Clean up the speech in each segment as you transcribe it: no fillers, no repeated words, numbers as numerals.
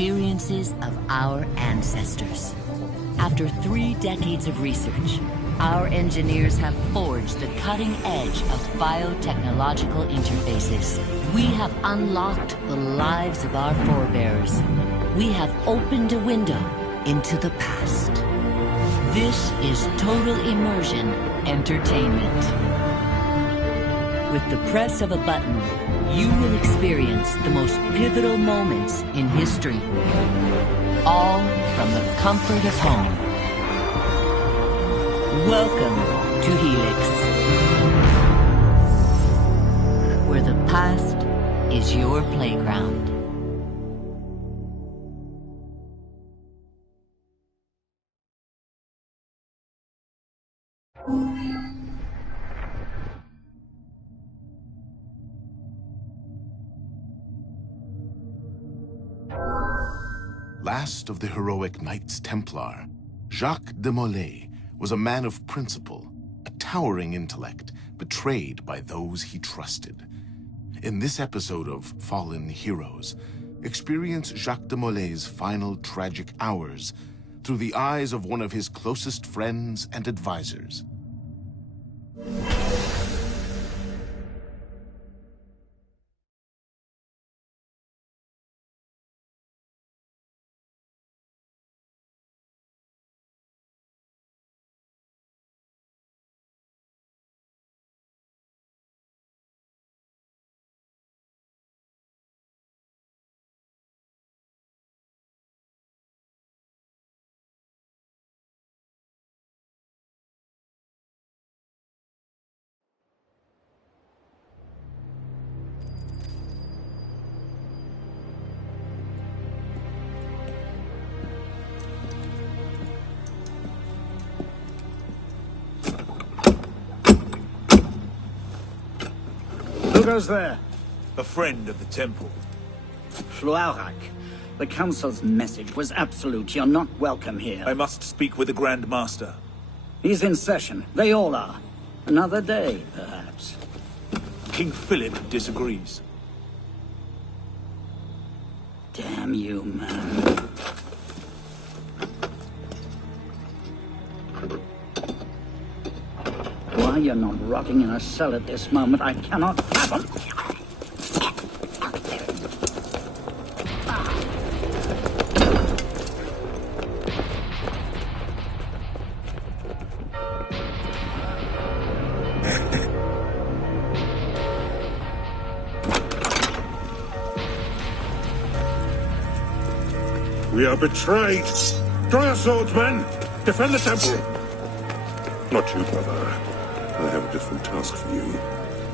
experiences of our ancestors. After 3 decades of research, our engineers have forged the cutting edge of biotechnological interfaces. We have unlocked the lives of our forebears. We have opened a window into the past. This is Total Immersion Entertainment. With the press of a button, you will experience the most pivotal moments in history. All from the comfort of home. Welcome to Helix, where the past is your playground. Last of the heroic Knights Templar, Jacques de Molay was a man of principle, a towering intellect, betrayed by those he trusted. In this episode of Fallen Heroes, experience Jacques de Molay's final tragic hours through the eyes of one of his closest friends and advisors. Who goes there? A friend of the temple. Floirac. The Council's message was absolute. You're not welcome here. I must speak with the Grand Master. He's in session. They all are. Another day, perhaps. King Philip disagrees. Damn you, man. Why you're not rotting in a cell at this moment, I cannot fathom. We are betrayed. Draw your swords, men. Defend the temple. Not you, brother. I have a different task for you.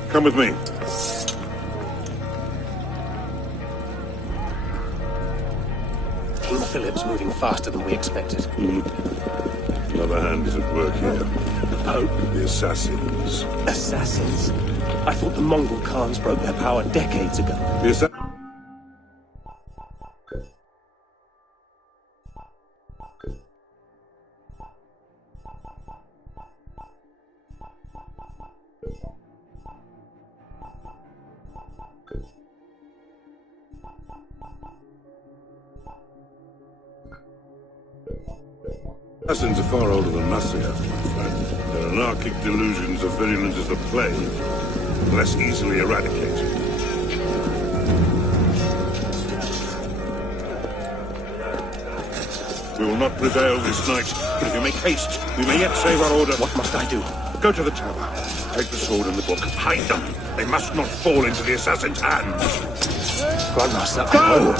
Come with me. King Philip's moving faster than we expected. Another hand is at work here. The Pope? The assassins. Assassins? I thought the Mongol Khans broke their power decades ago. The assassins. Assassins are far older than Masyaf, my friend. Their anarchic delusions are virulent as the plague, less easily eradicated. We will not prevail this night, but if you make haste, we may yet save our order. What must I do? Go to the tower. Take the sword and the book. Hide them. They must not fall into the assassin's hands. Grandmaster, Go!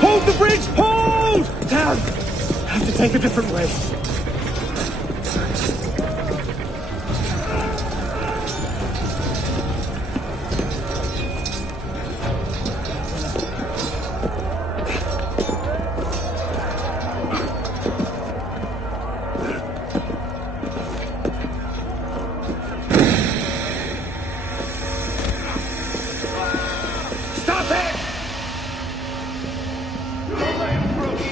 Hold the bridge! Hold! Down! I have to take a different way. Stop it! You'll let him through.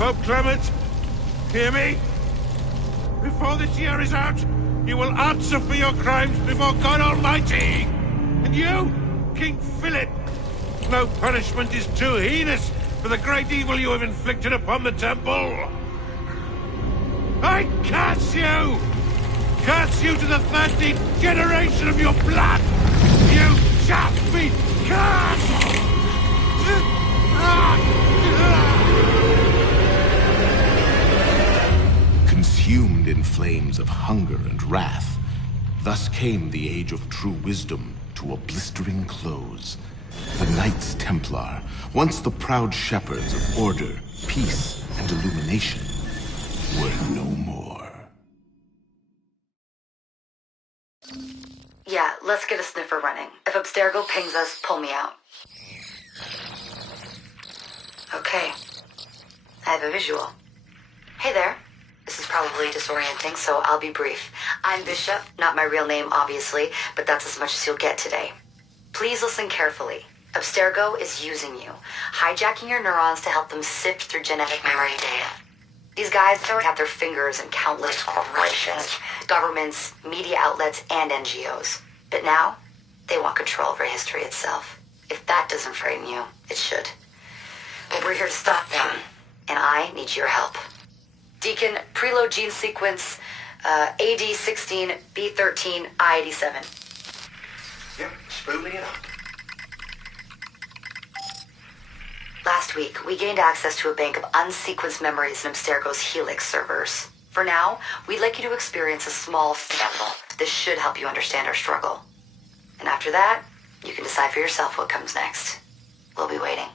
Pope Clement, hear me? Before this year is out, you will answer for your crimes before God Almighty! And you, King Philip, no punishment is too heinous for the great evil you have inflicted upon the temple. I curse you! Curse you to the 13th generation of your blood! You shall be cursed! Consumed in flames of hunger and wrath, thus came the Age of True Wisdom to a blistering close. The Knights Templar, once the proud shepherds of order, peace, and illumination, were no more. Yeah, let's get a sniffer running. If Abstergo pings us, pull me out. Okay. I have a visual. Hey there. This is probably disorienting, so I'll be brief. I'm Bishop, not my real name, obviously, but that's as much as you'll get today. Please listen carefully. Abstergo is using you, hijacking your neurons to help them sift through genetic memory data. These guys have their fingers in countless corporations, governments, media outlets, and NGOs. But now, they want control over history itself. If that doesn't frame you, it should. But we're here to stop them, and I need your help. Deacon, preload gene sequence, AD16, B13, I87. Yep, spooling it up. Last week, we gained access to a bank of unsequenced memories in Abstergo's Helix servers. For now, we'd like you to experience a small sample. This should help you understand our struggle. And after that, you can decide for yourself what comes next. We'll be waiting.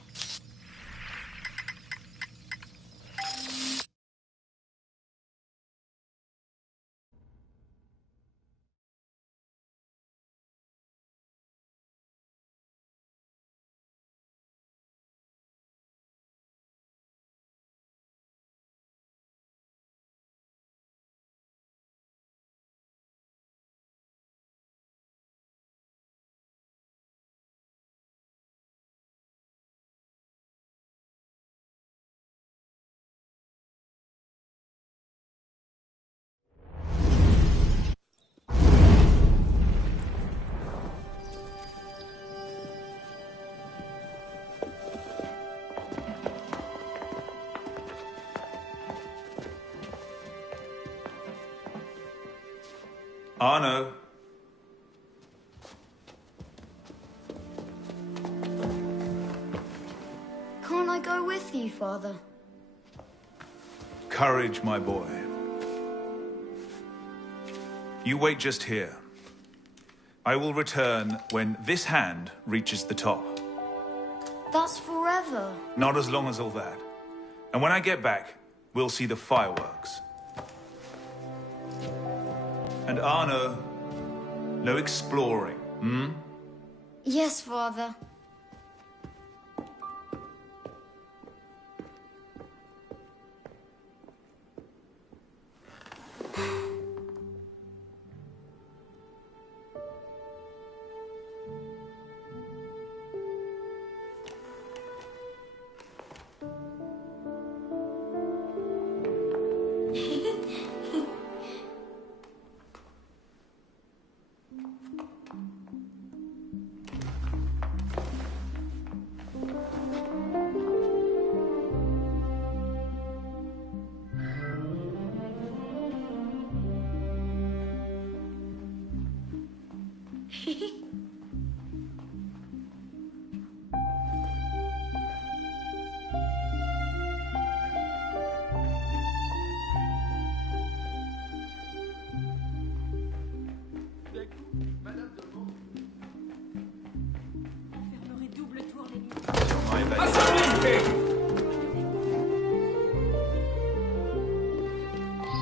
Arno. Can't I go with you, Father? Courage, my boy. You wait just here. I will return when this hand reaches the top. That's forever. Not as long as all that. And when I get back, we'll see the fireworks. And Arno, no exploring, hmm? Yes, Father.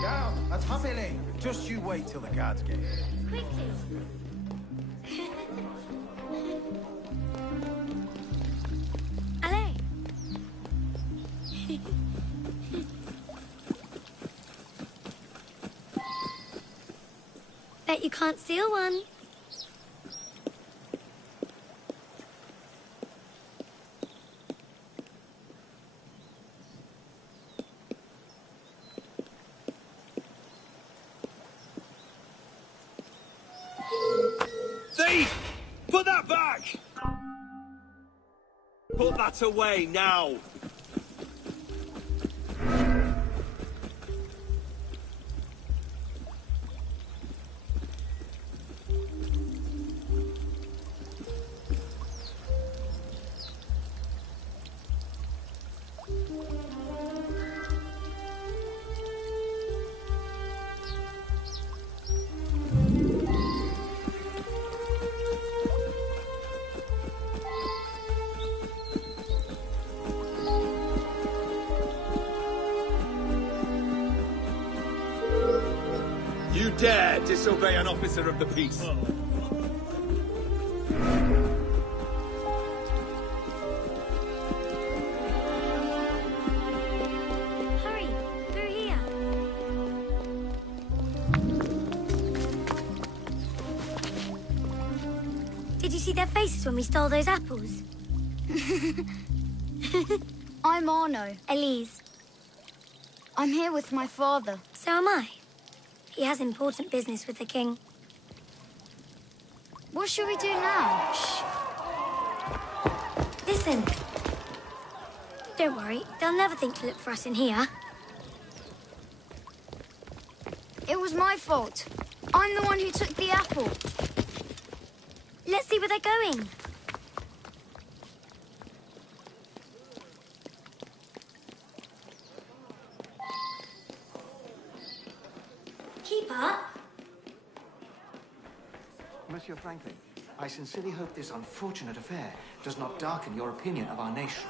Garde, attrapez-les! Just you wait till the guards get here. Quickly. Allez. Bet you can't steal one. Put that back! Put that away now! You dare disobey an officer of the peace? Hurry, through here. Did you see their faces when we stole those apples? I'm Arno. Elise. I'm here with my father. So am I. He has important business with the king. What shall we do now? Shh. Listen. Don't worry, they'll never think to look for us in here. It was my fault. I'm the one who took the apple. Let's see where they're going. Keep up. Monsieur Franklin, I sincerely hope this unfortunate affair does not darken your opinion of our nation.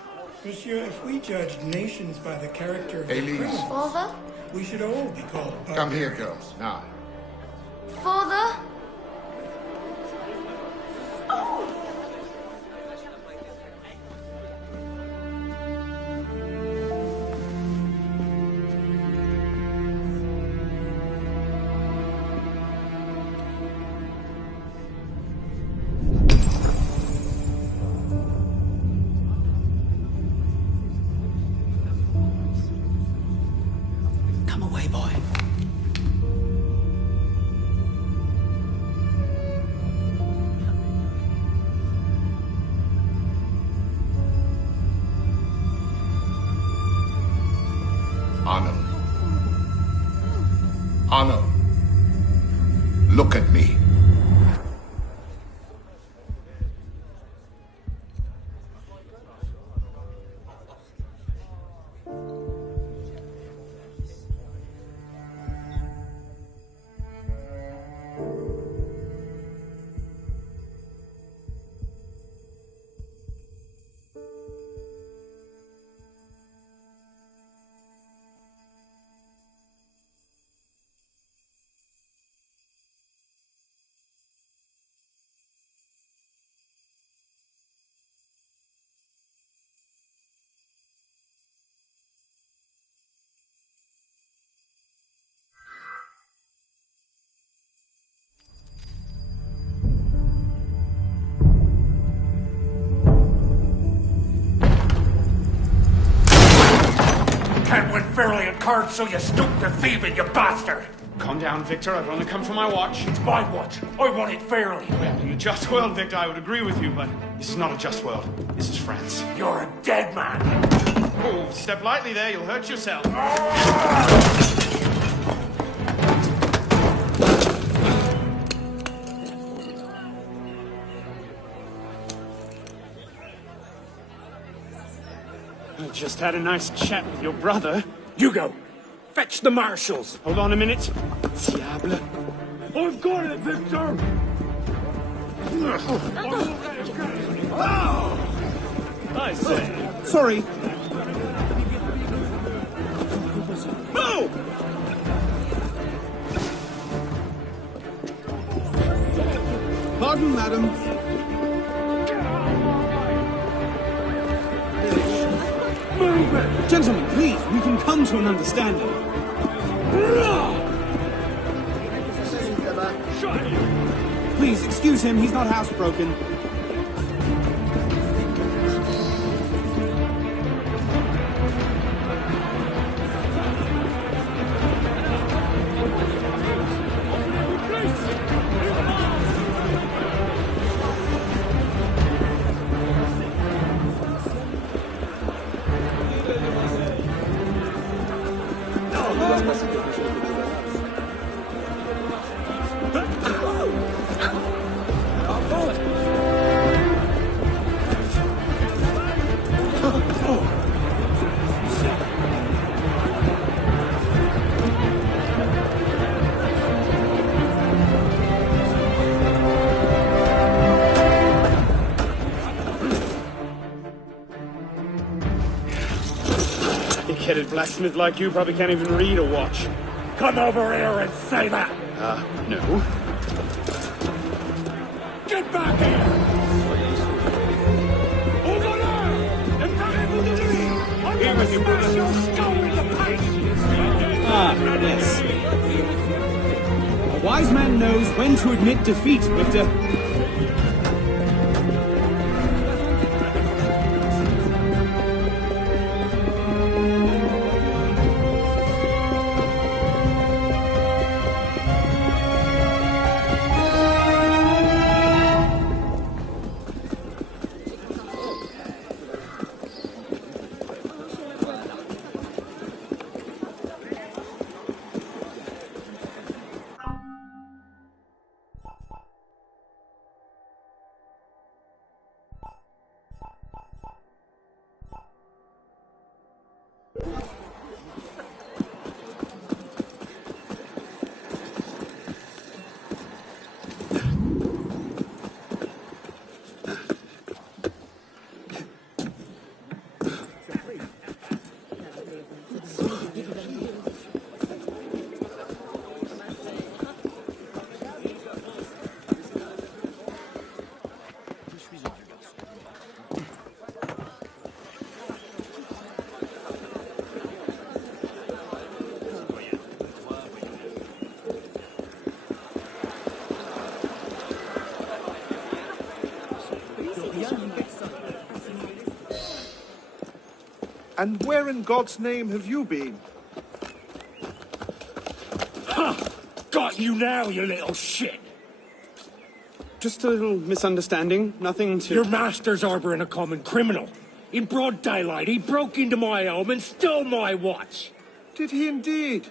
Monsieur, if we judged nations by the character of Elise. the criminals, Father? we should all be called Come here, girls, now. Father? Come away, boy. Arno. Arno. Look at me. Can't win fairly at cards, so you stoop to thieving, you bastard! Calm down, Victor. I've only come for my watch. It's my watch. I want it fairly. Well, in a just world, Victor, I would agree with you, but this is not a just world. This is France. You're a dead man. Oh, step lightly there. You'll hurt yourself. I just had a nice chat with your brother. Hugo, fetch the marshals. Hold on a minute. Diable. I've got it, Victor! I say. Sorry. No! Pardon, madam. Move it! Gentlemen, please, we can come to an understanding. Please, excuse him, he's not housebroken. Thick-headed blacksmith like you probably can't even read or watch. Come over here and say that! No. Get back here! Here with you, brother. Your skull in the paint! Yes. A wise man knows when to admit defeat, Victor. And where in God's name have you been? Ha! Got you now, you little shit! Just a little misunderstanding, nothing to... Your master's harboring a common criminal. In broad daylight, he broke into my home and stole my watch. Did he indeed?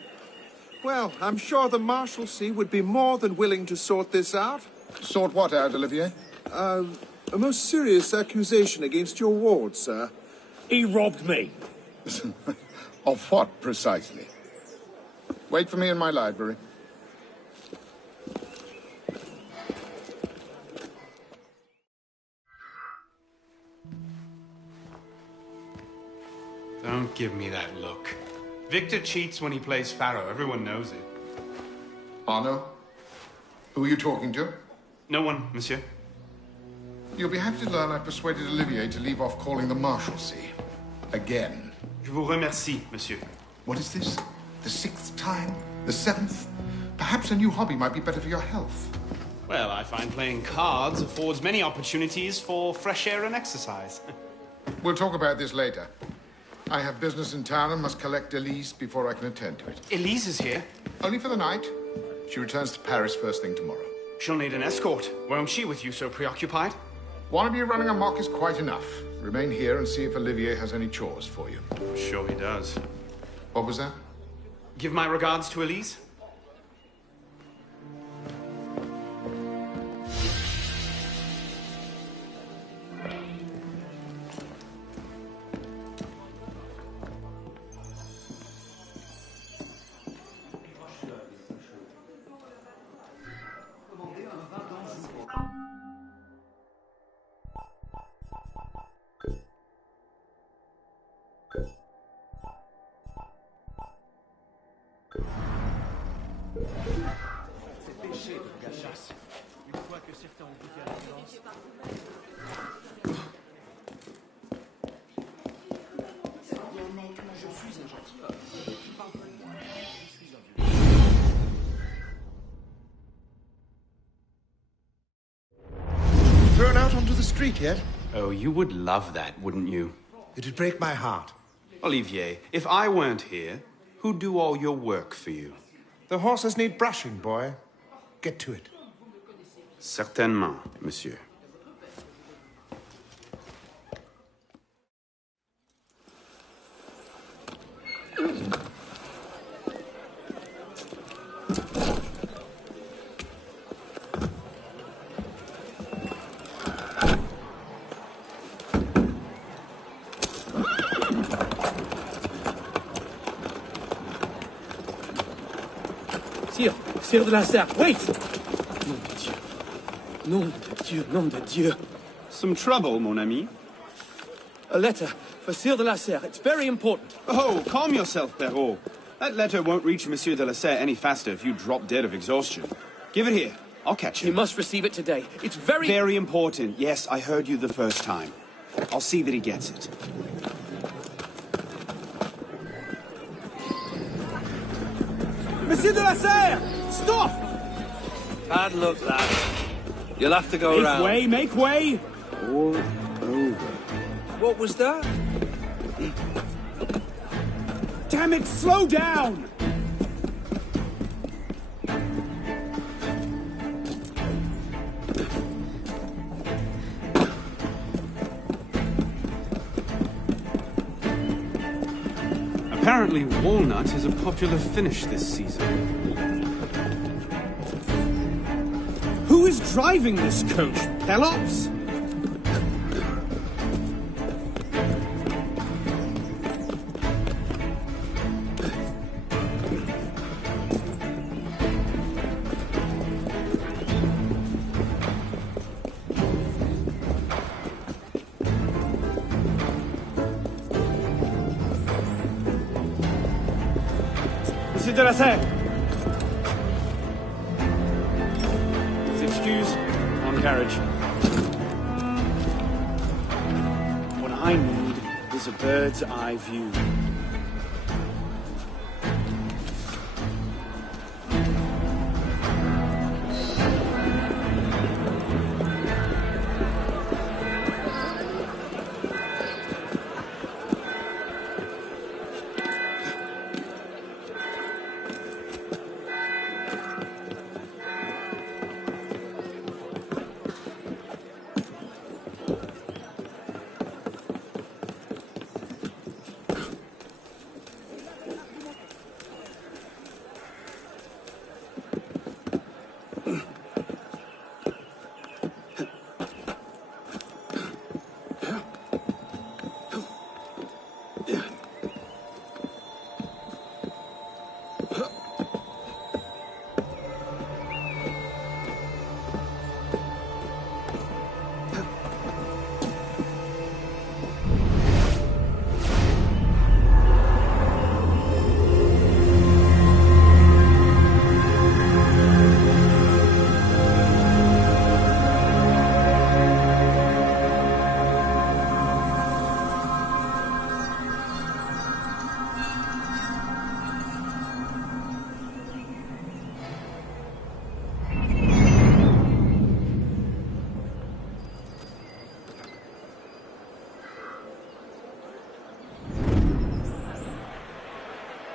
Well, I'm sure the Marshalsea would be more than willing to sort this out. Sort what out, Olivier? A most serious accusation against your ward, sir. He robbed me. Of what, precisely? Wait for me in my library. Don't give me that look. Victor cheats when he plays Pharaoh. Everyone knows it. Arno? Who are you talking to? No one, monsieur. You'll be happy to learn I persuaded Olivier to leave off calling the Marshalsea. Again. Je vous remercie, monsieur. What is this? The 6th time? The 7th? Perhaps a new hobby might be better for your health. Well, I find playing cards affords many opportunities for fresh air and exercise. We'll talk about this later. I have business in town and must collect Elise before I can attend to it. Elise is here? Only for the night. She returns to Paris first thing tomorrow. She'll need an escort. Won't she, with you so preoccupied? One of you running amok is quite enough. Remain here and see if Olivier has any chores for you. I'm sure he does. What was that? Give my regards to Elise. Thrown out onto the street yet? Oh, you would love that, wouldn't you? It'd break my heart. Olivier, if I weren't here, who'd do all your work for you? The horses need brushing, boy. Get to it. Certainement, monsieur. Sire de la Serre, wait! Nom de Dieu. Nom de Dieu, nom de Dieu. Some trouble, mon ami? A letter for Sieur de la Serre. It's very important. Oh, calm yourself, Perrault. That letter won't reach Monsieur de la Serre any faster if you drop dead of exhaustion. Give it here. I'll catch him. You must receive it today. It's very... Very important. Yes, I heard you the first time. I'll see that he gets it. Monsieur de la Serre! Stop! Bad luck, lad. You'll have to go around. Make way, make way! All over. What was that? Damn it, slow down! Apparently, walnut is a popular finish this season. Who is driving this coach? Pelops? Monsieur de la Serre! Excuse, on carriage. What I need is a bird's eye view.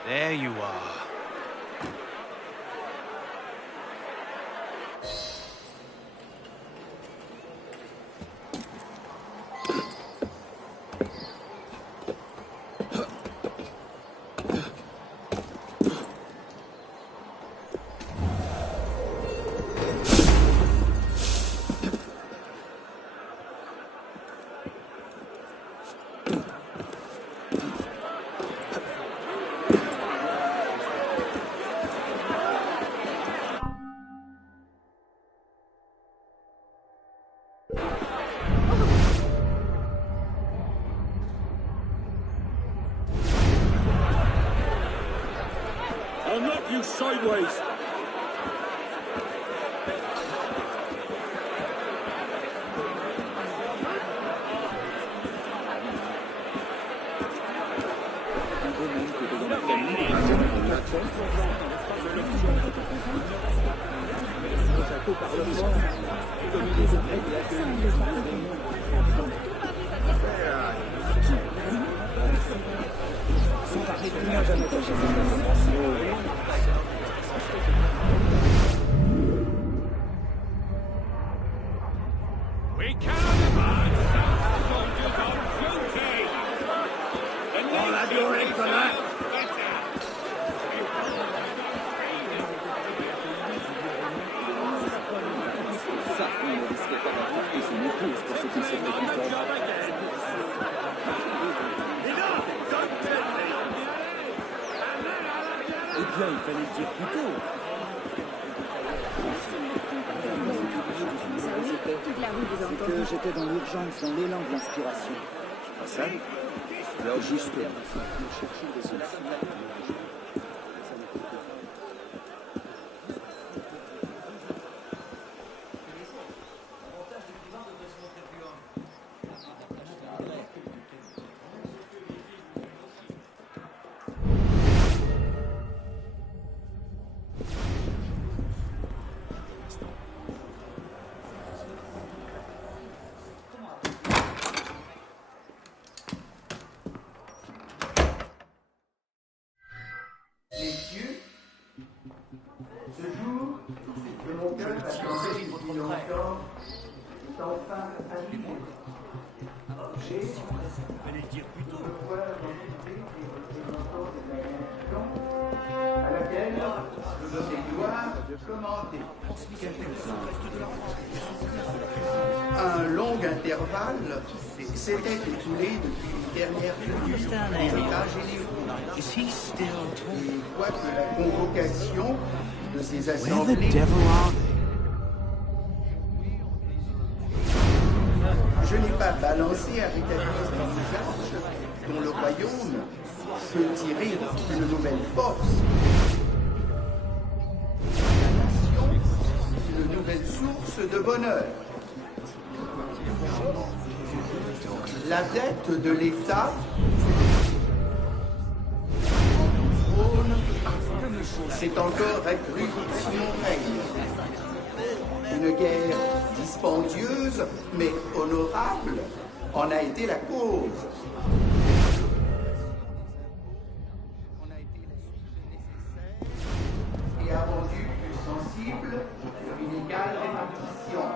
There you are. I'll knock you sideways! We cannot advance! Soldiers on duty! I'll have your head for that! Eh bien, il fallait le dire plus tôt. C'est que j'étais dans l'urgence, dans l'élan de l'inspiration. pas ça. Alors justement. Un long intervalle s'était écoulé depuis les dernières minutes des états généraux. Et quoique la convocation de ces assemblées... Je n'ai pas balancé à rétablir un usage dont le royaume peut tirer une nouvelle force. Une nouvelle source de bonheur. La dette de l'État s'est encore accrue sous mon règne. Une guerre dispendieuse, mais honorable, en a été la cause. On a été la suite nécessaire et a rendu plus sensible une égale répartition.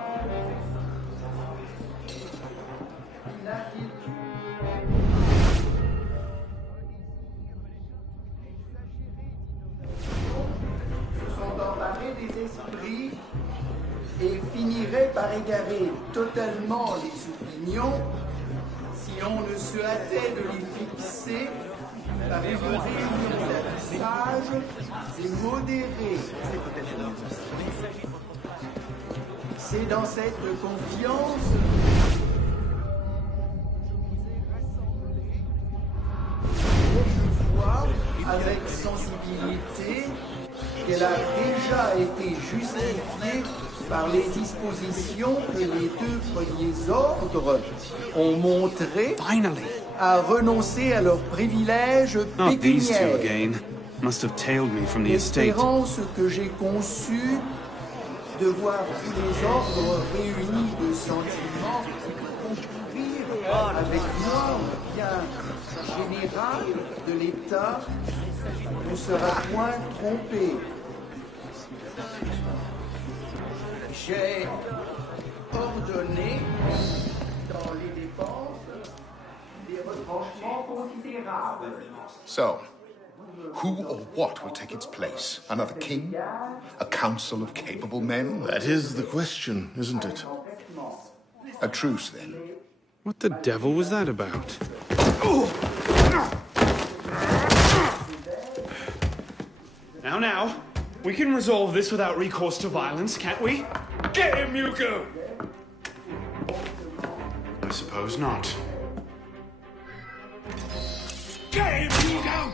Se sont emparés des esprits et finiraient par égarer totalement les opinions si on ne se hâtait de les fixer par une réunion sages et modérée. C'est dans cette confiance avec sensibilité qu'elle a déjà été justifiée par les dispositions que les deux premiers ordres ont montré à renoncer à leurs privilèges pécuniaires. L'espérance que j'ai conçue de voir tous les ordres réunis de sentiments concourir avec moi au bien général de l'État ne sera point trompé. J'ai ordonné dans les dépenses des retranchements considérables. So, who or what will take its place? Another king? A council of capable men? That is the question, isn't it? A truce, then. What the devil was that about? Now, we can resolve this without recourse to violence, can't we? Get him, Yuko! I suppose not. Get him, Yuko!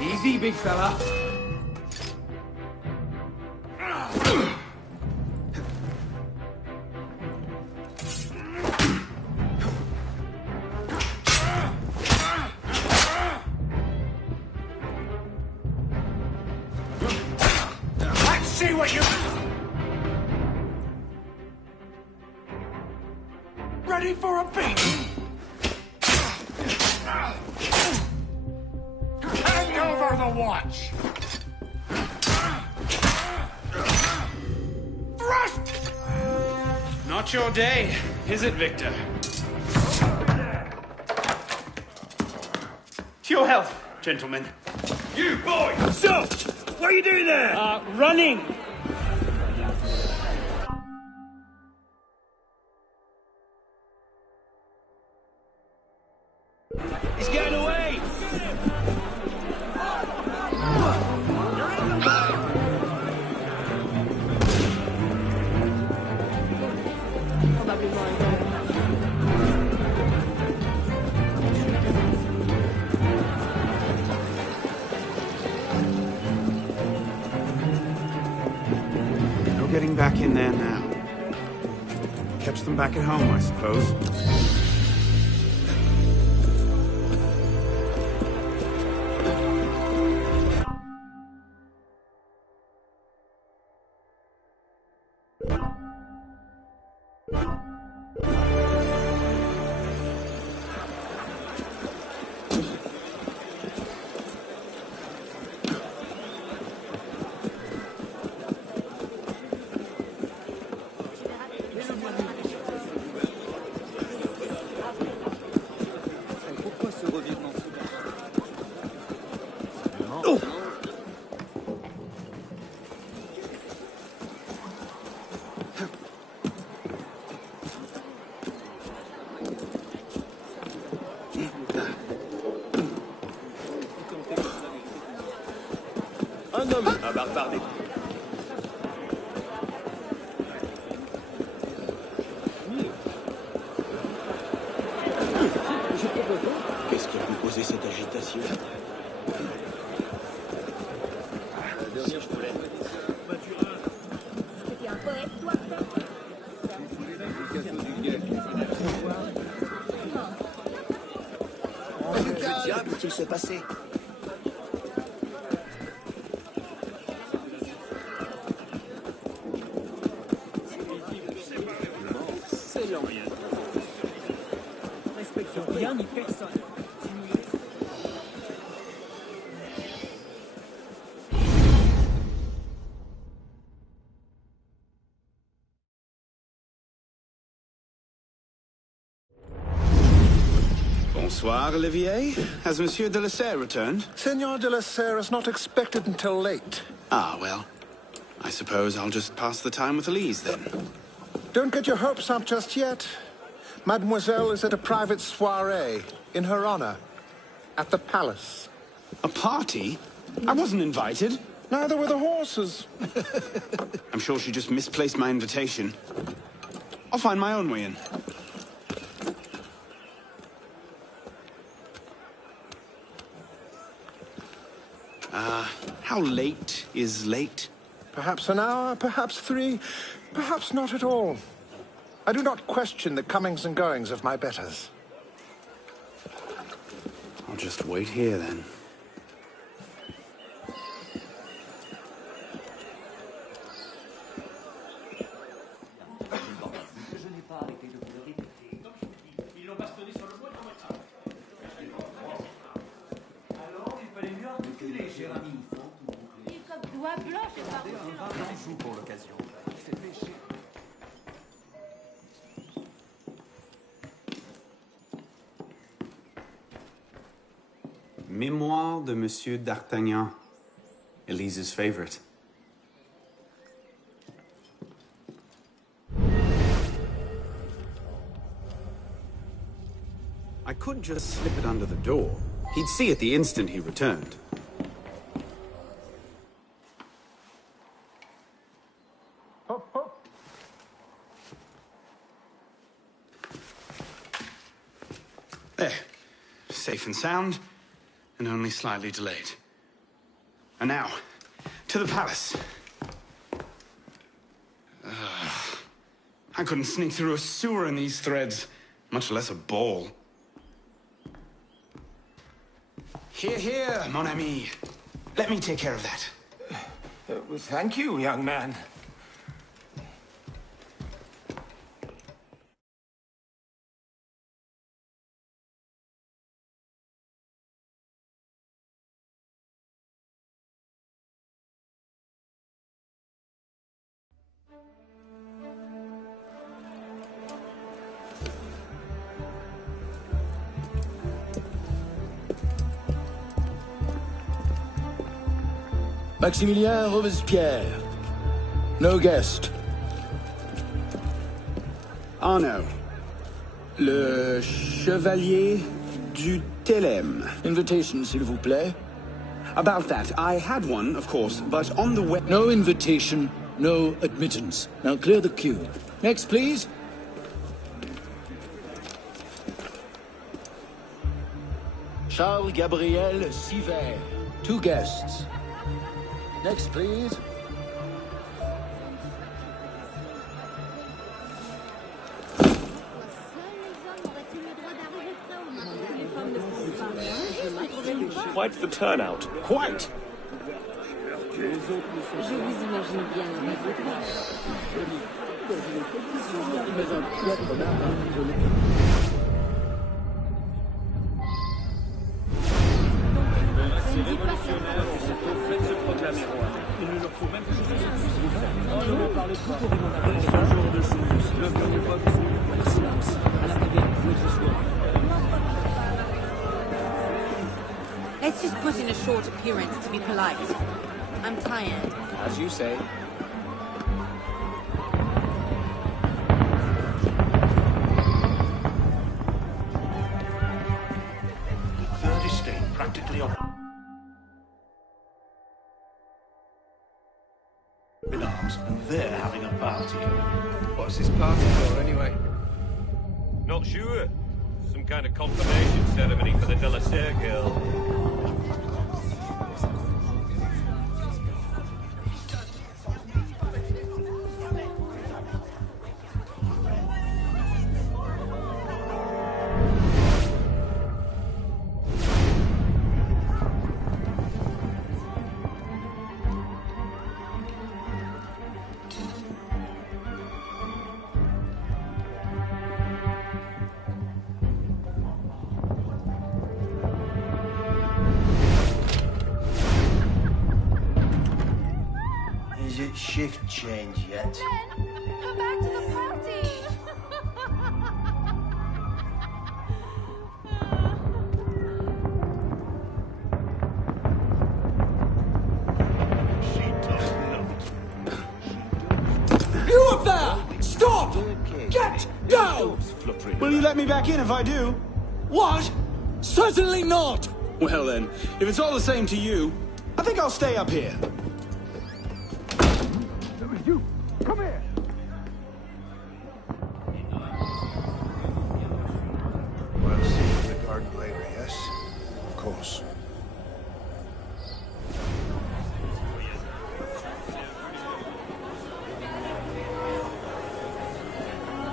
Easy, big fella. Let's see what you... Ready for a beating? Hand over the watch! Thrust! Not your day, is it, Victor? To your health, gentlemen. You boy! So, what are you doing there? Running! probablement un gars. No getting back in there now. Catch them back at home, I suppose. Un homme, un barbare des... Qu'est-ce qui a pu causer cette agitation? C'était un poète, toi? Que diable peut-il se passer? Rien ni personne. Bonsoir, Olivier. Has Monsieur de la Serre returned? Senor de la Serre is not expected until late. Ah, well. I suppose I'll just pass the time with Elise, then. Don't get your hopes up just yet. Mademoiselle is at a private soirée, in her honor, at the palace. A party? I wasn't invited. Neither were the horses. I'm sure she just misplaced my invitation. I'll find my own way in. How late is late? Perhaps an hour, perhaps 3, perhaps not at all. I do not question the comings and goings of my betters. I'll just wait here, then. Mémoire de Monsieur d'Artagnan, Elise's favorite. I could just slip it under the door. He'd see it the instant he returned. There. Safe and sound, and only slightly delayed. And now, to the palace. I couldn't sneak through a sewer in these threads, much less a ball. Here, here, mon ami. Let me take care of that. Well, thank you, young man. Maximilien Robespierre. No guest. Arnaud. Le Chevalier du Thelem. Invitation, s'il vous plaît. About that, I had one, of course, but on the way... No invitation, no admittance. Now clear the queue. Next, please. Charles Gabriel Siver. 2 guests. Next, please. Quite the turnout. Quite! Je vous imagine bien Ces révolutionnaires sont au fait de se proclamer roi. Il ne leur faut même que je fasse un ne me parlez pas. Ce genre de choses, le venez pas le silence. À la taverne, votre soir. Let's just put in a short appearance to be polite. I'm tired. As you say. Third estate practically on in arms, and they're having a party. What's this party for, anyway? Not sure. Some kind of confirmation ceremony for the De La Serre girl. Is it shift change yet? Come back to the party! You up there! Stop! Get down! Will you let me back in if I do? What? Certainly not! Well then, if it's all the same to you, I think I'll stay up here. You, come here! Well, see the guard later, yes? Of course.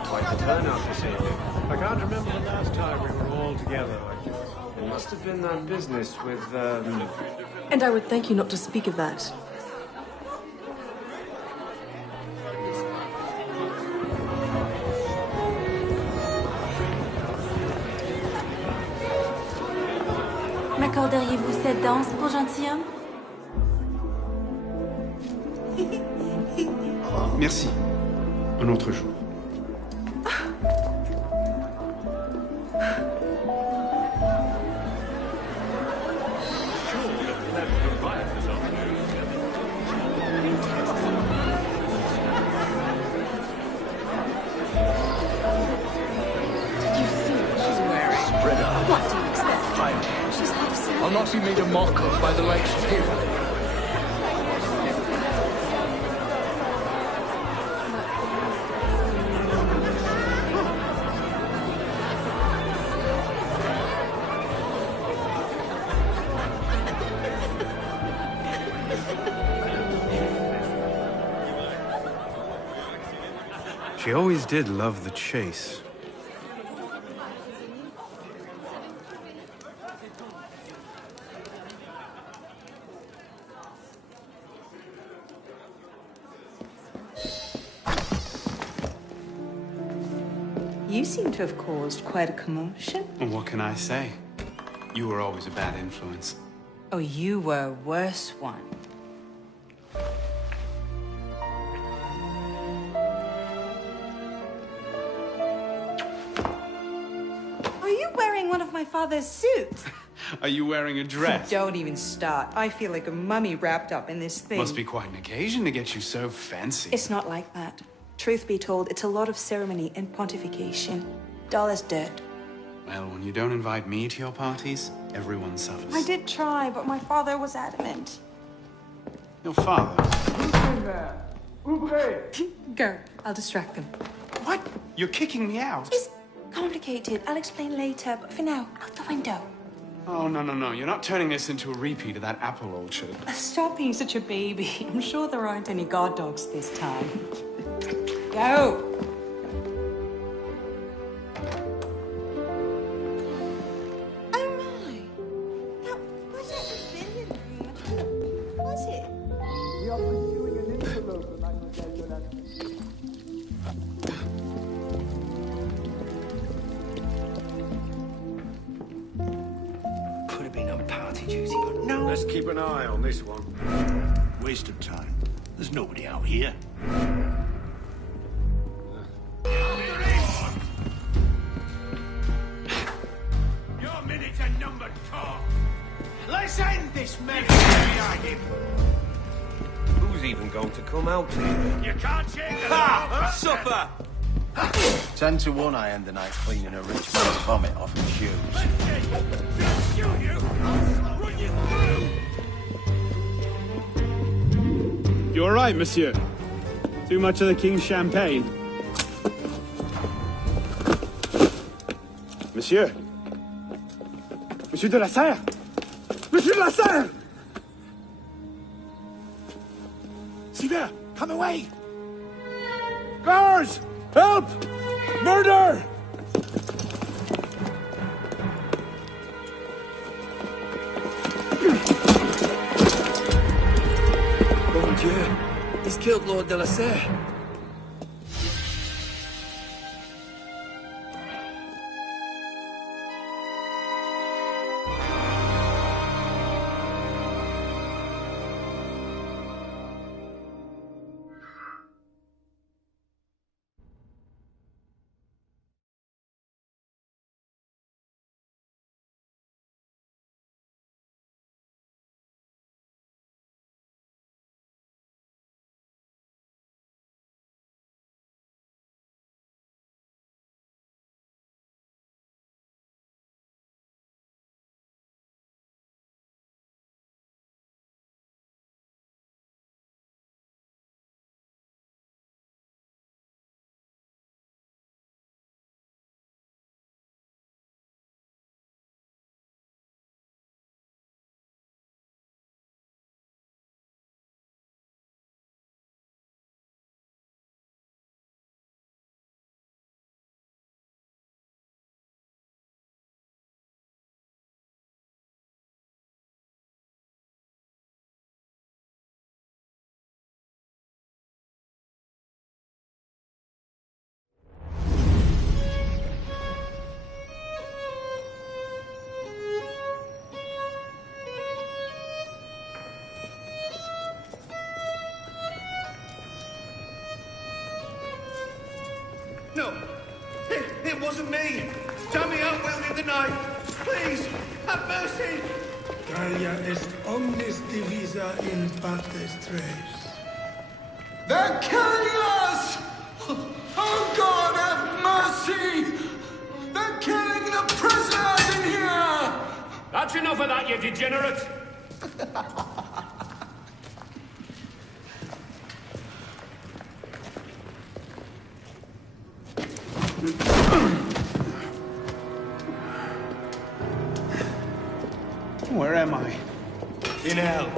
Quite the turnout this evening. I can't remember the last time we were all together like this. It must have been that business with, And I would thank you not to speak of that. M'accorderiez-vous cette danse pour gentilhomme? Merci. Un autre jour. I'll not be made a mock of by the likes of him. She always did love the chase. You seem to have caused quite a commotion. Well, what can I say? You were always a bad influence. Oh, you were a worse one. Are you wearing one of my father's suits? Are you wearing a dress? Don't even start. I feel like a mummy wrapped up in this thing. Must be quite an occasion to get you so fancy. It's not like that. Truth be told, it's a lot of ceremony and pontification. Dull as dirt. Well, when you don't invite me to your parties, everyone suffers. I did try, but my father was adamant. Your father? Go. I'll distract them. What? You're kicking me out? It's complicated. I'll explain later, but for now, out the window. Oh, no, no, no. You're not turning this into a repeat of that apple orchard. Stop being such a baby. I'm sure there aren't any guard dogs this time. Go! Could have been on party duty, but no. Let's keep an eye on this one. Waste of time. There's nobody out here. Your minutes are numbered, Carl. Let's end this mess behind him. Who's even going to come out here? You can't shake the Ha! Supper! 10 to 1 I end the night cleaning a rich man's vomit off his shoes. You all right, monsieur? Too much of the king's champagne? Monsieur? Monsieur de la Serre? Monsieur de la Serre! Sivert, come away! Guards! Help! Murder! Mon Dieu! He's killed Lord de la Serre. No, it wasn't me. Tommy out wielding the knife. Please, have mercy. Talia est omnis divisa in partes tres. They're killing us! Oh God, have mercy! They're killing the prisoners in here! That's enough of that, you degenerate. Where am I? In hell.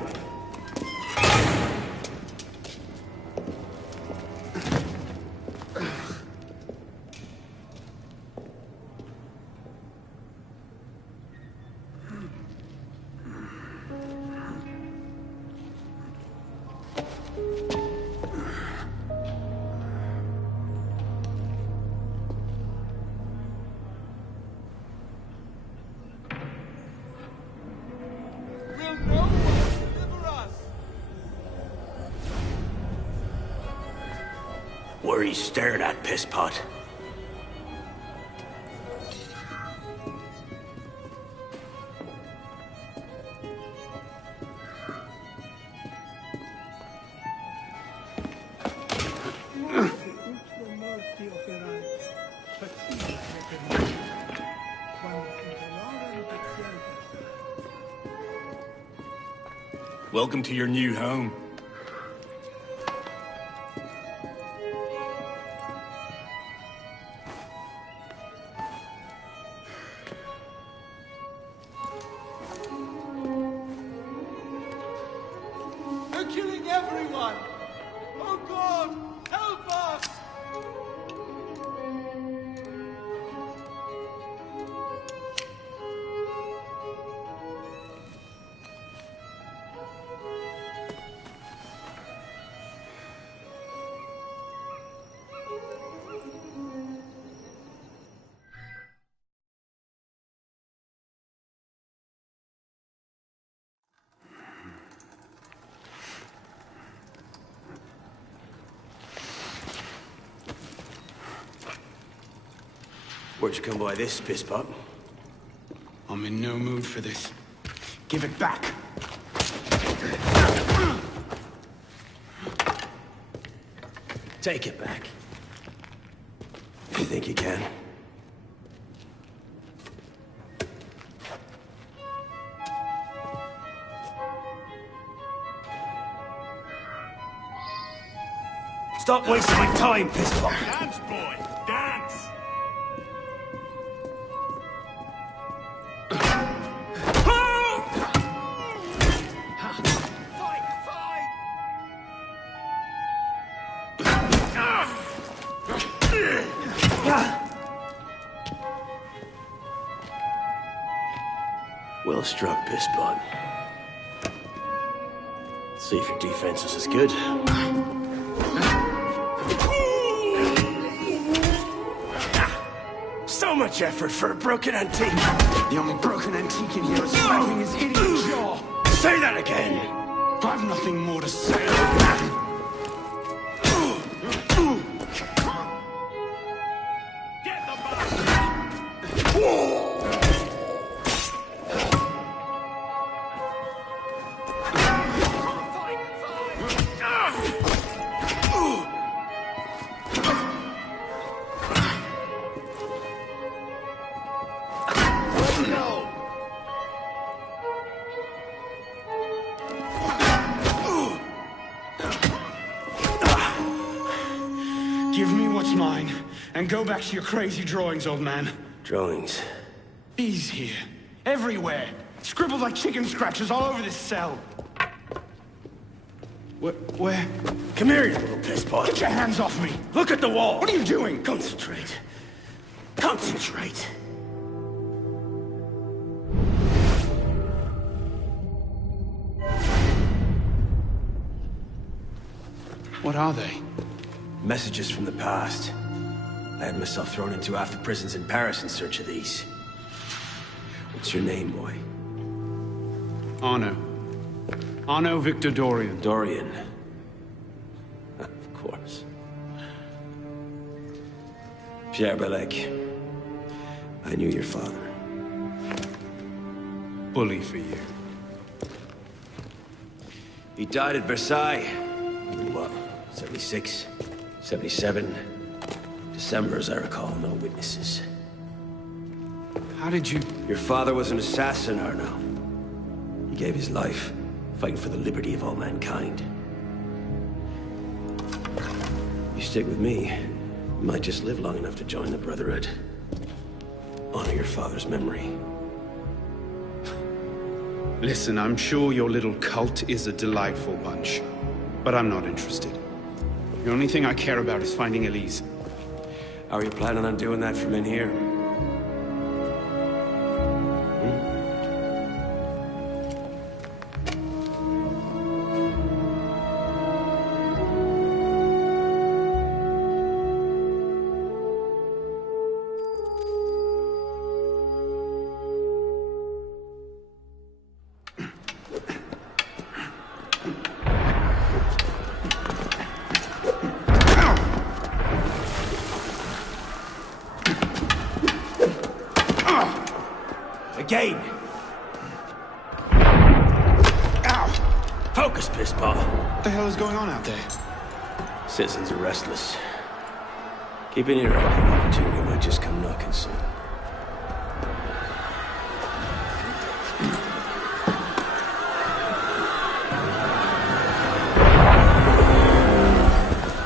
What are you staring at, pisspot? Welcome to your new home. Where'd you come by this, piss pot? I'm in no mood for this. Give it back. Take it back. You think you can? Stop wasting my time, piss pot. Dance, boy! Dance! Well struck, piss pot. See if your defense is as good. So much effort for a broken antique. The only broken antique in here is slapping his idiot jaw. Say that again. I've nothing more to say. Give me what's mine, and go back to your crazy drawings, old man. Drawings? He's here. Everywhere. Scribbled like chicken scratches all over this cell. Where? Come here, you little piss pot. Get your hands off me! Look at the wall! What are you doing? Concentrate. Concentrate. What are they? Messages from the past. I had myself thrown into half the prisons in Paris in search of these. What's your name, boy? Arno. Arno Victor Dorian. Dorian. Of course. Pierre Belec. I knew your father. Bully for you. He died at Versailles. In what, 76? 77. December, as I recall, no witnesses. How did you... Your father was an assassin, Arno. He gave his life, fighting for the liberty of all mankind. You stick with me, you might just live long enough to join the Brotherhood. Honor your father's memory. Listen, I'm sure your little cult is a delightful bunch, but I'm not interested. The only thing I care about is finding Elise. How are you planning on doing that from in here? Again! Ow! Focus, pisspot! What the hell is going on out there? Citizens are restless. Keep an ear out. An opportunity might just come knocking soon.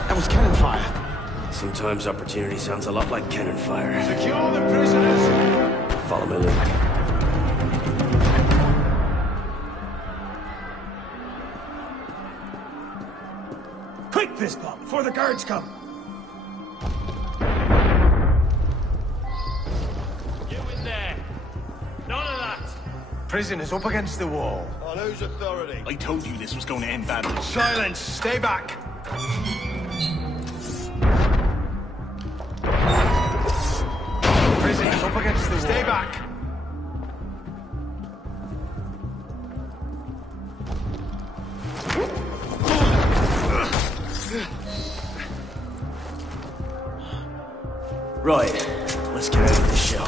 That was cannon fire. Sometimes opportunity sounds a lot like cannon fire. Secure the prisoners! Follow my lead. Quick, pisspot, before the guards come! You in there! None of that! Prisoners up against the wall. On whose authority? I told you this was going to end badly. Silence! Stay back! Prisoners up against the wall. Stay back! Right. Let's get out of this show.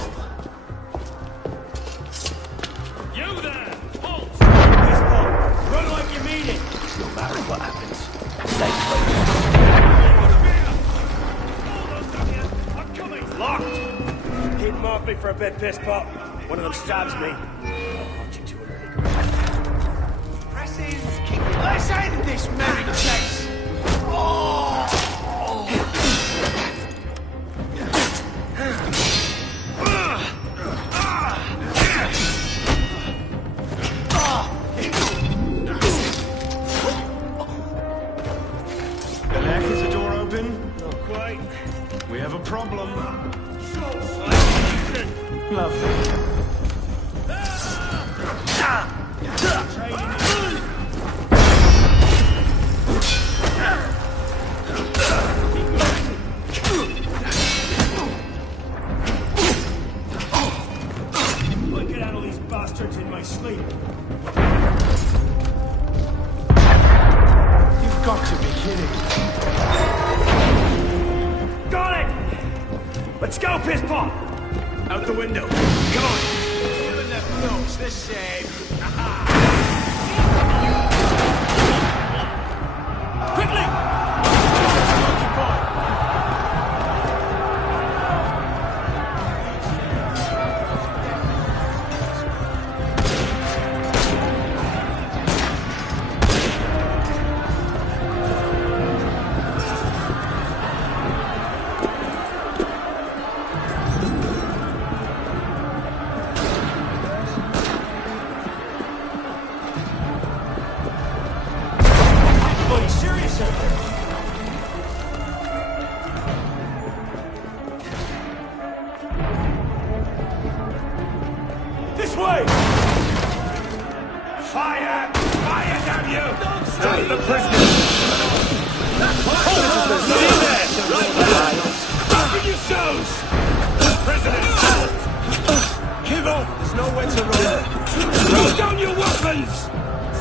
You there! Halt! Run like you mean it! No matter what happens, stay close. Locked! Keep them off me for a bit, piss pop. One of them stabs me. I'll punch you to an early grave. Press in, keep let's end this merry chase! Belek, is the door open? Not quite. We have a problem. Lovely. Look at all these bastards in my sleep. You've got to be kidding. Got it! Let's go, piss pop! Out the window. Come on. Killing the blokes the same. Quickly! This way! Fire! Fire, damn you! Stop the prisoners! Stay there! Open your shows! Prisoners! Give up! There's nowhere to run! Throw down your weapons!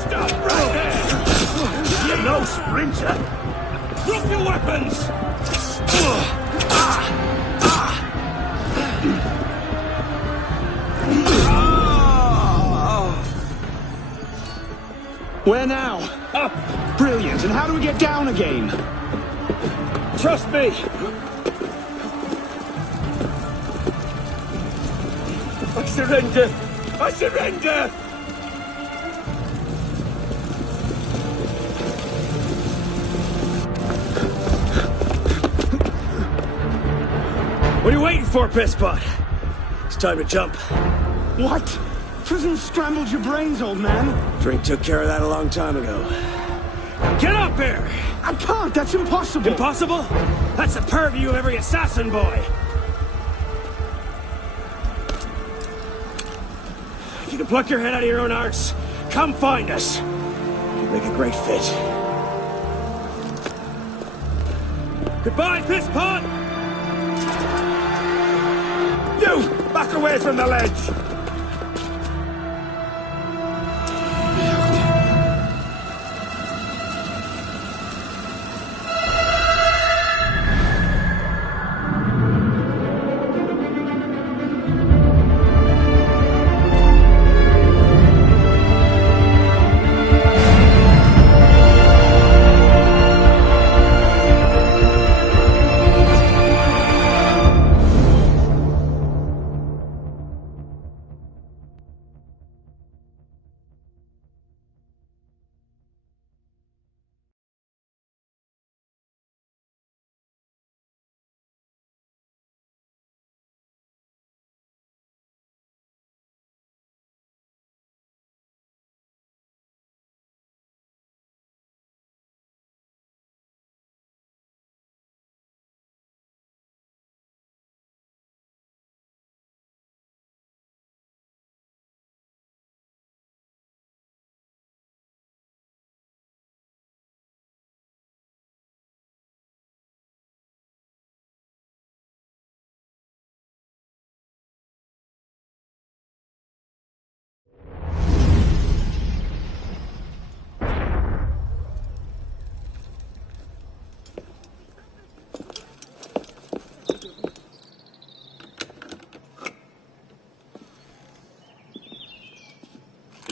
Stop right there! You're no sprinter! Drop your weapons! Where now? Up! Brilliant. And how do we get down again? Trust me! I surrender! I surrender! What are you waiting for, pisspot? It's time to jump. What? Prison scrambled your brains, old man. Drink took care of that a long time ago. Get up here! I can't, that's impossible. Impossible? That's the purview of every assassin boy. If you can pluck your head out of your own arse, come find us. You'd make a great fit. Goodbye, pisspot! You! Back away from the ledge!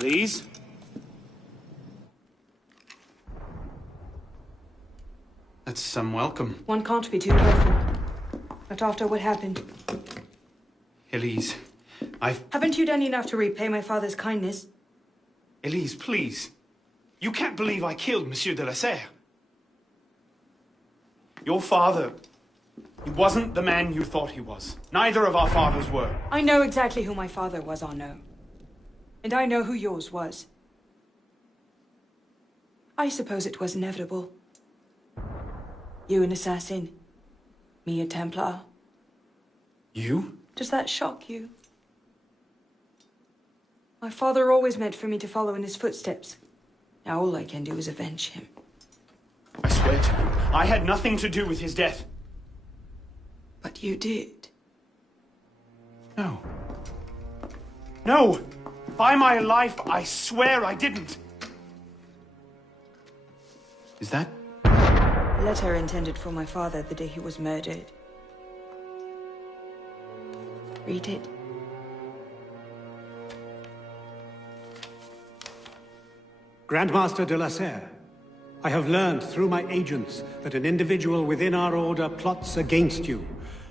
please. That's some welcome. One can't be too careful. Not after what happened. Elise, Haven't you done enough to repay my father's kindness? Elise, please. You can't believe I killed Monsieur de la Serre. Your father, he wasn't the man you thought he was. Neither of our fathers were. I know exactly who my father was, Arnaud. And I know who yours was. I suppose it was inevitable. You an assassin, me a Templar. You? Does that shock you? My father always meant for me to follow in his footsteps. Now all I can do is avenge him. I swear to you, I had nothing to do with his death. But you did. No. No! By my life, I swear I didn't. Is that? A letter intended for my father the day he was murdered. Read it. Grandmaster de la Serre, I have learned through my agents that an individual within our order plots against you.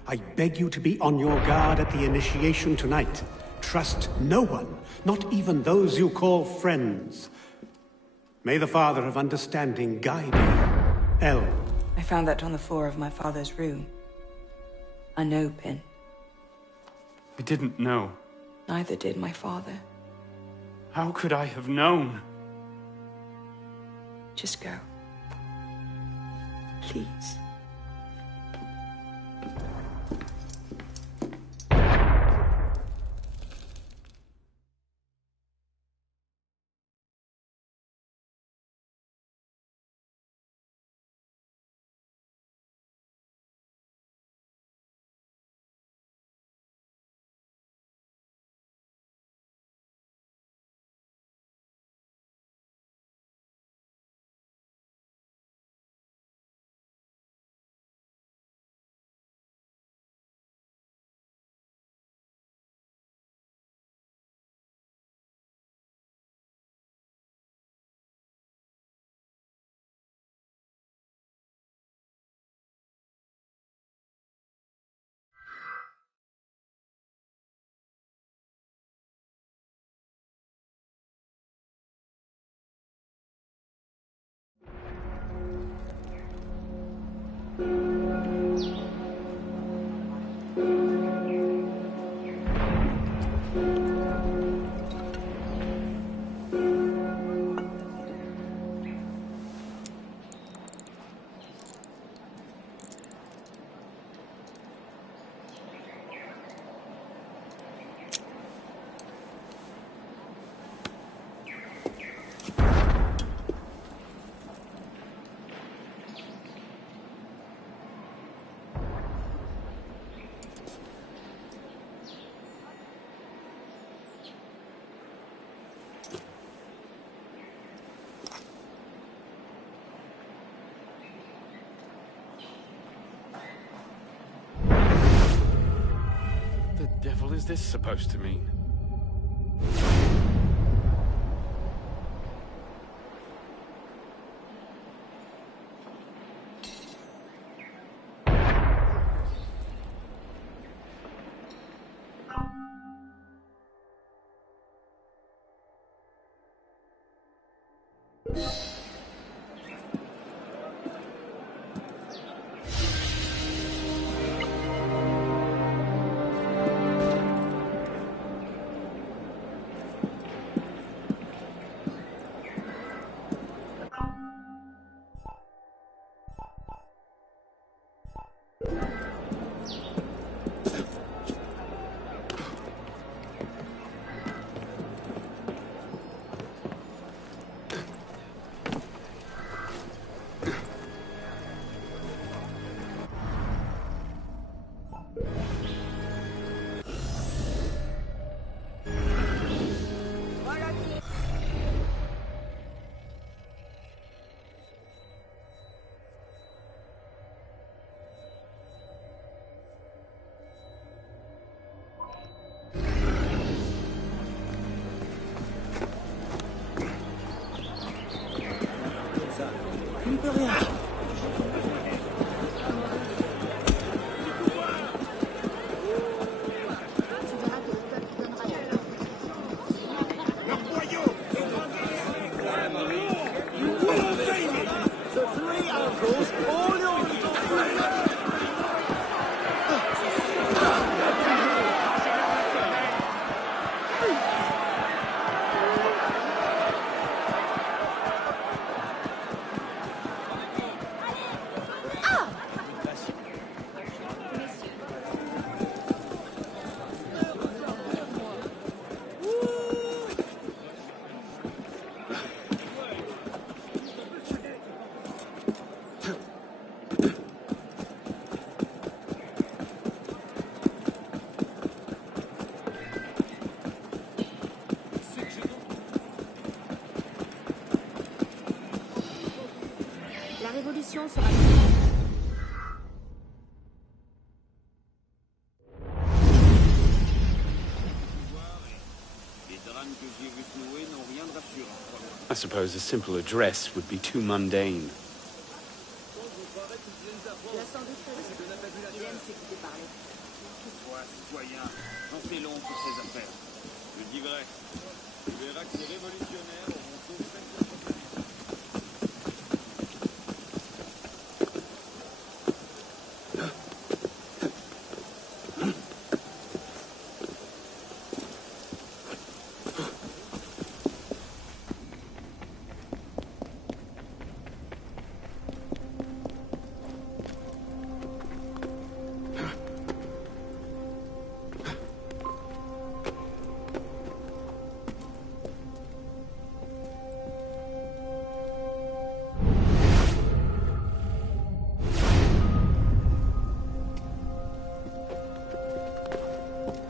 I beg you to be on your guard at the initiation tonight. Trust no one, not even those you call friends. May the Father of Understanding guide you. L. I found that on the floor of my father's room. Unopened. I didn't know. Neither did my father. How could I have known? Just go. Please. The devil is this supposed to mean? I suppose a simple address would be too mundane.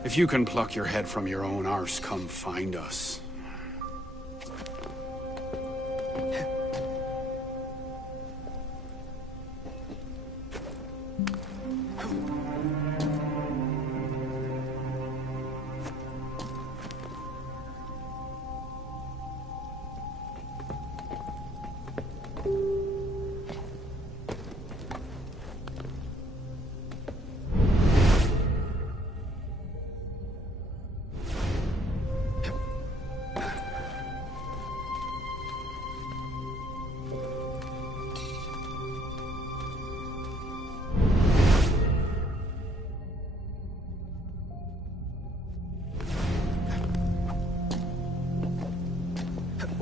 If you can pluck your head from your own arse, come find us.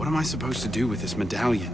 What am I supposed to do with this medallion?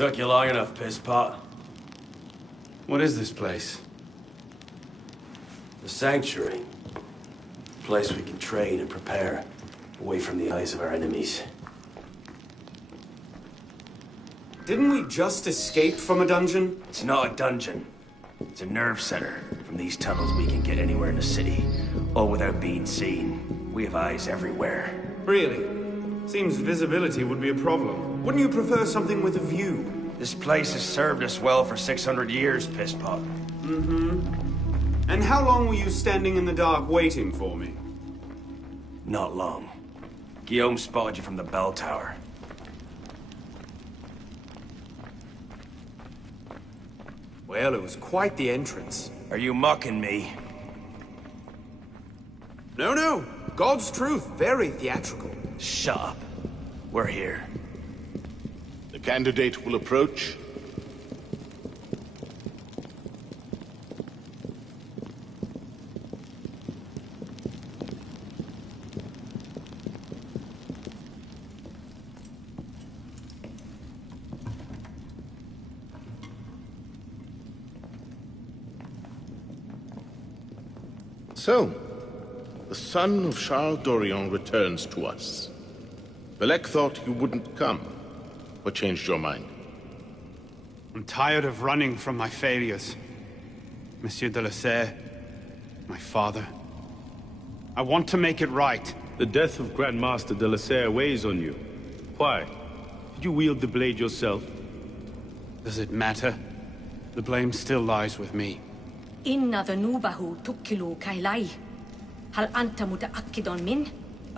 Took you long enough, pisspot. What is this place? The Sanctuary. A place we can train and prepare, away from the eyes of our enemies. Didn't we just escape from a dungeon? It's not a dungeon. It's a nerve center. From these tunnels we can get anywhere in the city, all without being seen. We have eyes everywhere. Really? Seems visibility would be a problem. Wouldn't you prefer something with a view? This place has served us well for 600 years, pisspot. Mm-hmm. And how long were you standing in the dark waiting for me? Not long. Guillaume spotted you from the bell tower. Well, it was quite the entrance. Are you mocking me? No, no. God's truth. Very theatrical. Shut up. We're here. The candidate will approach. So, the son of Charles Dorian returns to us. Belek thought you wouldn't come. What changed your mind? I'm tired of running from my failures. Monsieur de la Serre, my father. I want to make it right. The death of Grand Master de la Serre weighs on you. Why? Did you wield the blade yourself? Does it matter? The blame still lies with me. إن ذنوبه تكل كيلاي. هل أنت متأكد من؟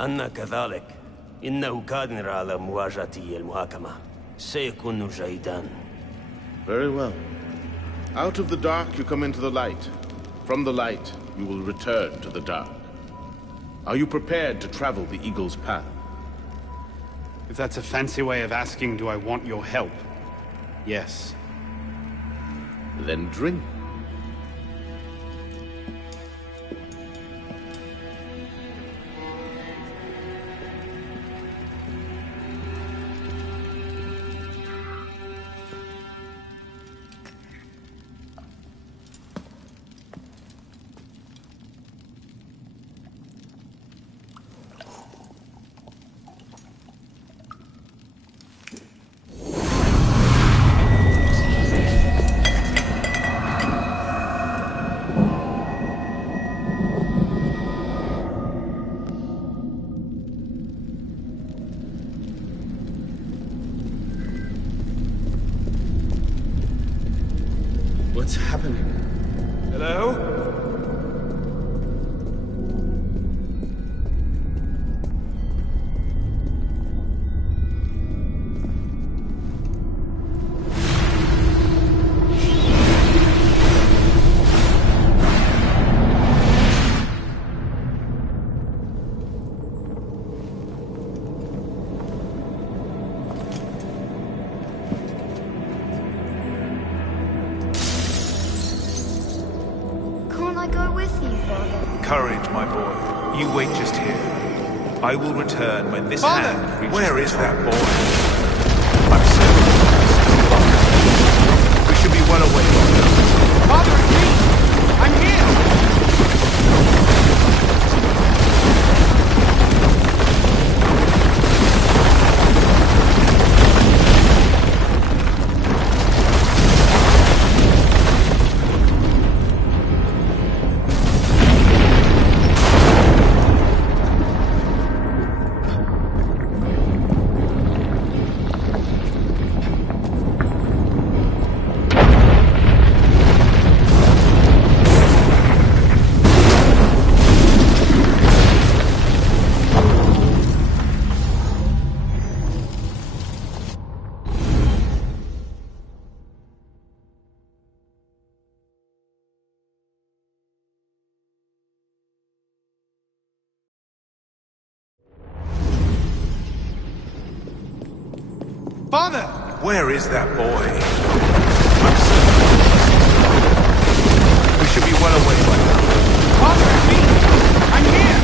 أنا كذلك. إنه قادر على مواجهة المحاكمة. سيكون جيدا. Very well. Out of the dark you come into the light. From the light you will return to the dark. Are you prepared to travel the Eagle's path? If that's a fancy way of asking, do I want your help? Yes. Then drink. What's happening? Hello? Courage, my boy. You wait just here. I will return when this Father! hand reaches. Where is that boy? I'm certain we should be well away from him. Father, it's me! I'm here! Father! Where is that boy? I'm certain we should be well away by now. Father, it's me! I'm here!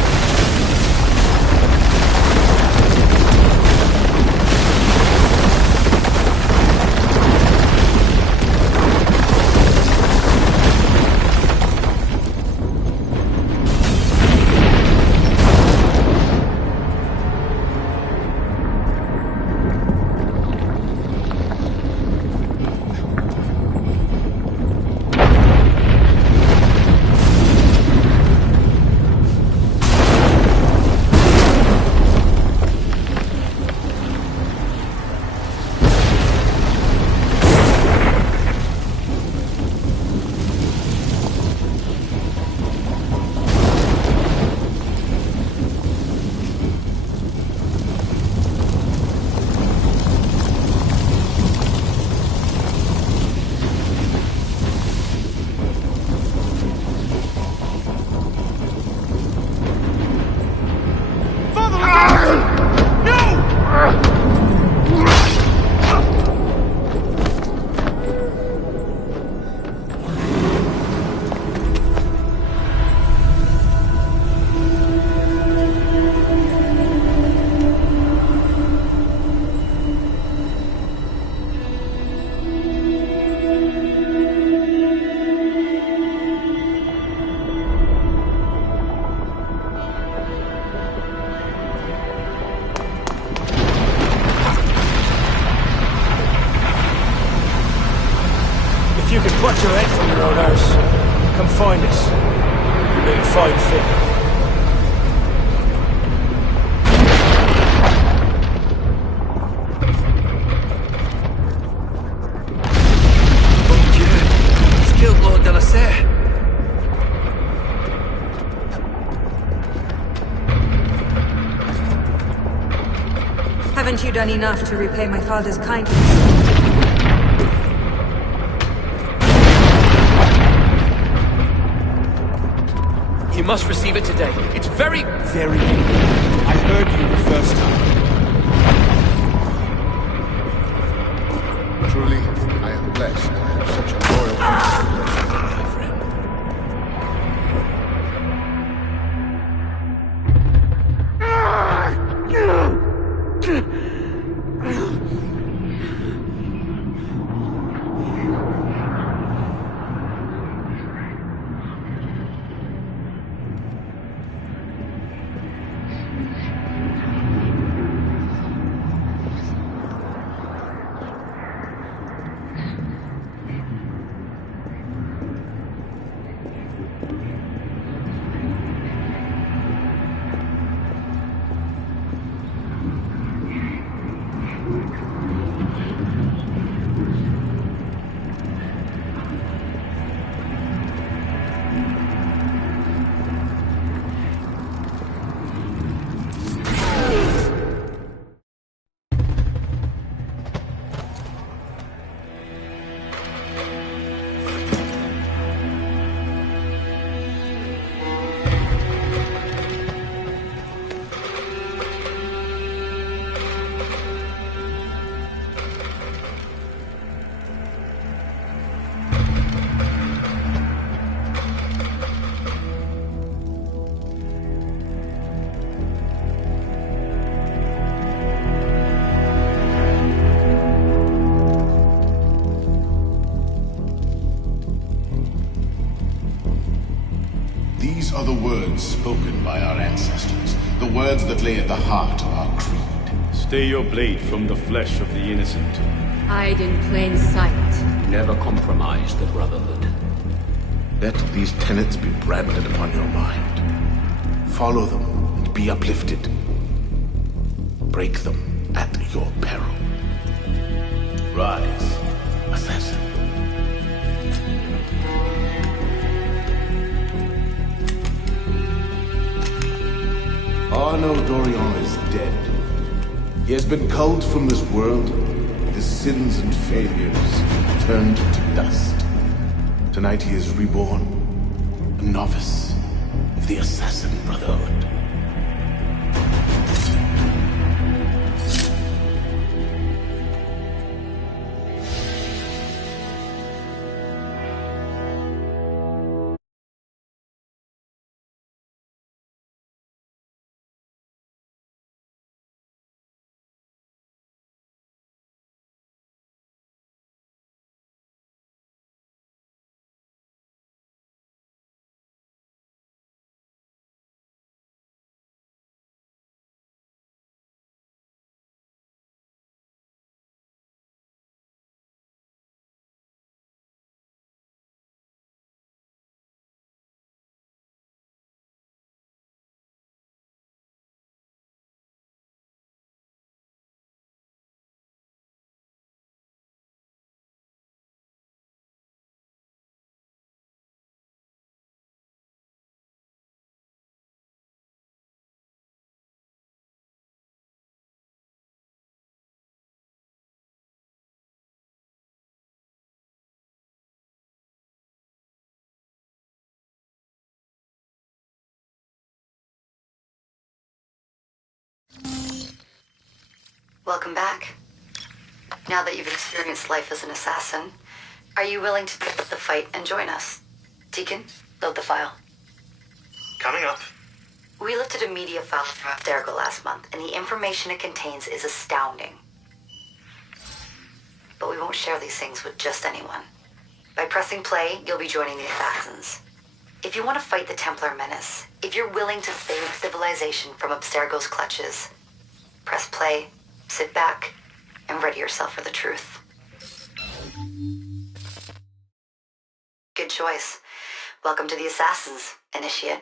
find us. You made a fine thing. Killed Lord de la Serre. Haven't you done enough to repay my father's kindness? He must receive it today. It's very... Very... I heard you the first time. Truly, I am blessed to have such a loyal my friend. These are the words spoken by our ancestors, the words that lay at the heart of our creed. Stay your blade from the flesh of the innocent. Hide in plain sight. Never compromise the Brotherhood. Let these tenets be branded upon your mind. Follow them and be uplifted. Break them at your peril. Rise, assassin. Arno Dorian is dead. He has been culled from this world, his sins and failures turned to dust. Tonight he is reborn, a novice of the Assassin Brotherhood. Welcome back. Now that you've experienced life as an assassin, are you willing to pick up the fight and join us? Deacon, load the file. Coming up. We lifted a media file from Abstergo last month, and the information it contains is astounding. But we won't share these things with just anyone. By pressing play, you'll be joining the assassins. If you want to fight the Templar menace, if you're willing to save civilization from Abstergo's clutches, press play, sit back, and ready yourself for the truth. Good choice. Welcome to the Assassins, Initiate.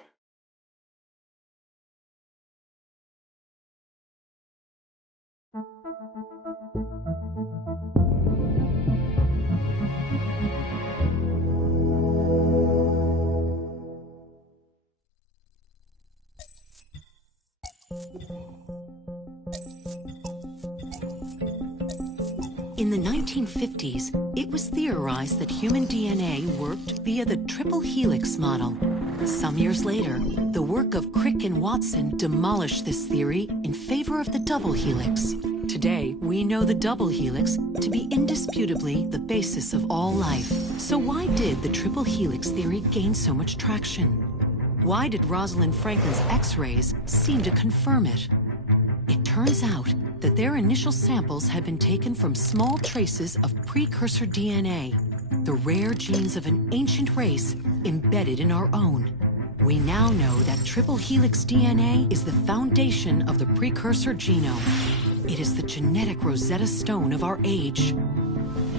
In the 1950s, it was theorized that human DNA worked via the triple helix model. Some years later, the work of Crick and Watson demolished this theory in favor of the double helix. Today, we know the double helix to be indisputably the basis of all life. So why did the triple helix theory gain so much traction? Why did Rosalind Franklin's X-rays seem to confirm it? It turns out that their initial samples had been taken from small traces of precursor DNA, the rare genes of an ancient race embedded in our own. We now know that triple helix DNA is the foundation of the precursor genome. It is the genetic Rosetta Stone of our age.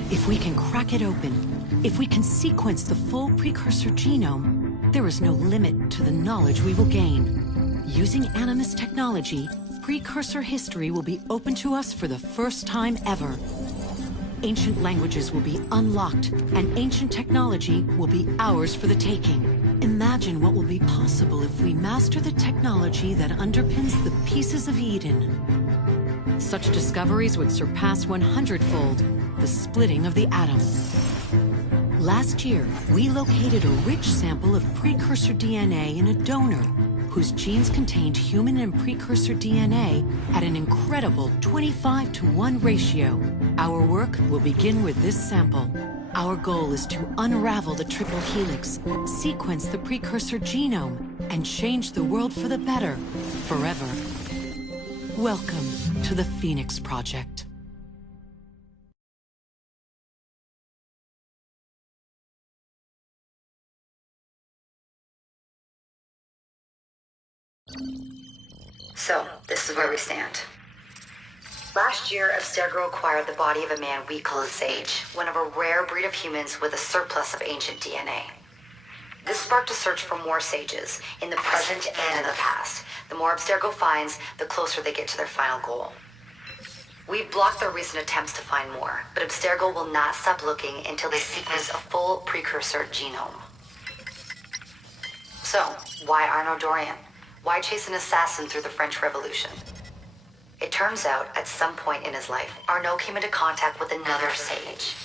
If we can crack it open, if we can sequence the full precursor genome, there is no limit to the knowledge we will gain. Using Animus technology, precursor history will be open to us for the first time ever. Ancient languages will be unlocked, and ancient technology will be ours for the taking. Imagine what will be possible if we master the technology that underpins the pieces of Eden. Such discoveries would surpass 100-fold the splitting of the atom. Last year, we located a rich sample of precursor DNA in a donor whose genes contained human and precursor DNA at an incredible 25-to-1 ratio. Our work will begin with this sample. Our goal is to unravel the triple helix, sequence the precursor genome, and change the world for the better, forever. Welcome to the Phoenix Project. So, this is where we stand. Last year, Abstergo acquired the body of a man we call a Sage, one of a rare breed of humans with a surplus of ancient DNA. This sparked a search for more Sages, in the present and in the past. The more Abstergo finds, the closer they get to their final goal. We've blocked their recent attempts to find more, but Abstergo will not stop looking until they sequence a full precursor genome. So, why Arnaud Dorian? Why chase an assassin through the French Revolution? It turns out, at some point in his life, Arnaud came into contact with another Sage.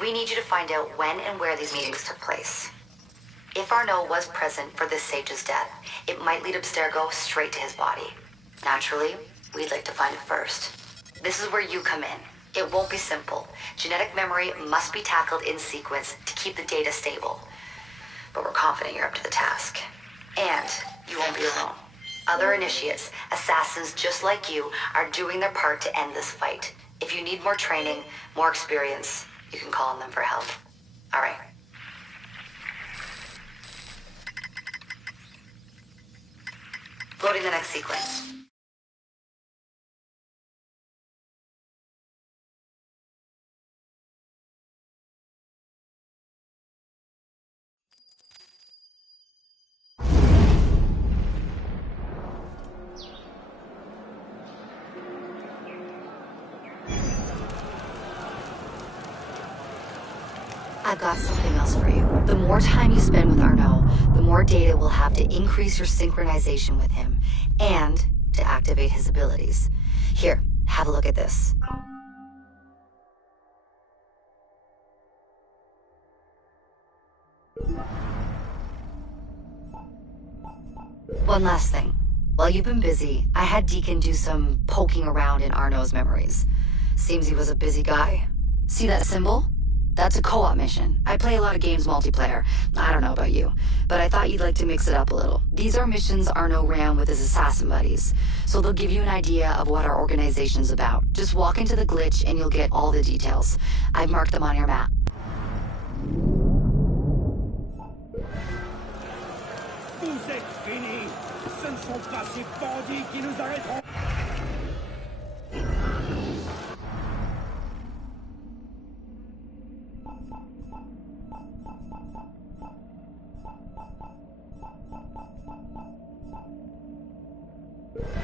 We need you to find out when and where these meetings took place. If Arnaud was present for this Sage's death, it might lead Abstergo straight to his body. Naturally, we'd like to find it first. This is where you come in. It won't be simple. Genetic memory must be tackled in sequence to keep the data stable. But we're confident you're up to the task. And you won't be alone. Other initiates, assassins just like you, are doing their part to end this fight. If you need more training, more experience, you can call on them for help. All right. Loading the next sequence. I've got something else for you. The more time you spend with Arnaud, the more data we'll have to increase your synchronization with him, and to activate his abilities. Here, have a look at this. One last thing. While you've been busy, I had Deacon do some poking around in Arnaud's memories. Seems he was a busy guy. See that symbol? That's a co-op mission. I play a lot of games multiplayer. I don't know about you, but I thought you'd like to mix it up a little. These are missions Arnaud ran with his assassin buddies, so they'll give you an idea of what our organization's about. Just walk into the glitch and you'll get all the details. I've marked them on your map. Vous êtes finis. Ce ne sont pas ces bandits qui nous arrêteront. Brotherhood.